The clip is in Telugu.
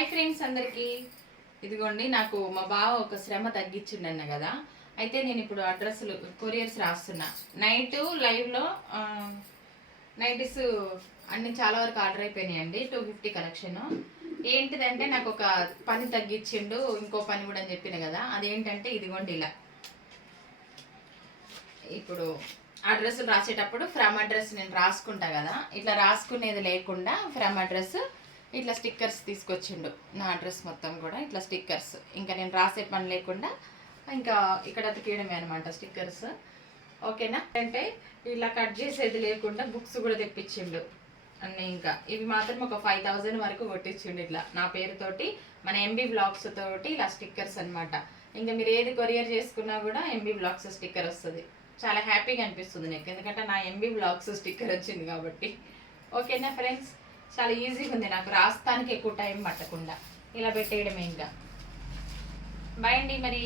హాయ్ ఫ్రెండ్స్ అందరికీ. ఇదిగోండి, నాకు మా బావ ఒక శ్రమ తగ్గించిండన్న కదా. అయితే నేను ఇప్పుడు అడ్రస్లు కొరియర్స్ రాస్తున్నా. నైట్ లైవ్లో నైటీస్ అన్ని చాలా వరకు ఆర్డర్ అయిపోయినాయండి. 250 కలెక్షన్. ఏంటిదంటే నాకు ఒక పని తగ్గించిండు, ఇంకో పని కూడా అని చెప్పిన కదా. అదేంటంటే ఇదిగోండి, ఇలా ఇప్పుడు అడ్రస్ రాసేటప్పుడు ఫ్రమ్ అడ్రస్ నేను రాసుకుంటా కదా, ఇట్లా రాసుకునేది లేకుండా ఫ్రమ్ అడ్రస్ ఇట్లా స్టిక్కర్స్ తీసుకొచ్చిండు. నా అడ్రస్ మొత్తం కూడా ఇట్లా స్టిక్కర్స్, ఇంకా నేను రాసే పని లేకుండా ఇంకా ఇక్కడ అతికేయడమే అనమాట స్టిక్కర్స్. ఓకేనా? అంటే ఇలా కట్ చేసేది లేకుండా బుక్స్ కూడా తెప్పించిండు అన్నీ. ఇంకా ఇవి మాత్రం ఒక 5000 వరకు కొట్టించిండు ఇట్లా నా పేరుతోటి, మన ఎంబీ బ్లాగ్స్ తోటి ఇలా స్టిక్కర్స్ అనమాట. ఇంకా మీరు ఏది కొరియర్ చేసుకున్నా కూడా ఎంబీ బ్లాగ్స్ స్టిక్కర్ వస్తుంది. చాలా హ్యాపీగా అనిపిస్తుంది నాకు, ఎందుకంటే నా ఎంబీ బ్లాగ్స్ స్టిక్కర్ వచ్చింది కాబట్టి. ఓకేనా ఫ్రెండ్స్? చాలా ఈజీగా ఉంది, నాకు రాస్తానికి ఎక్కువ టైం పట్టకుండా ఇలా పెట్టేయడమే. ఇంకా బాయ్ అండి మరి.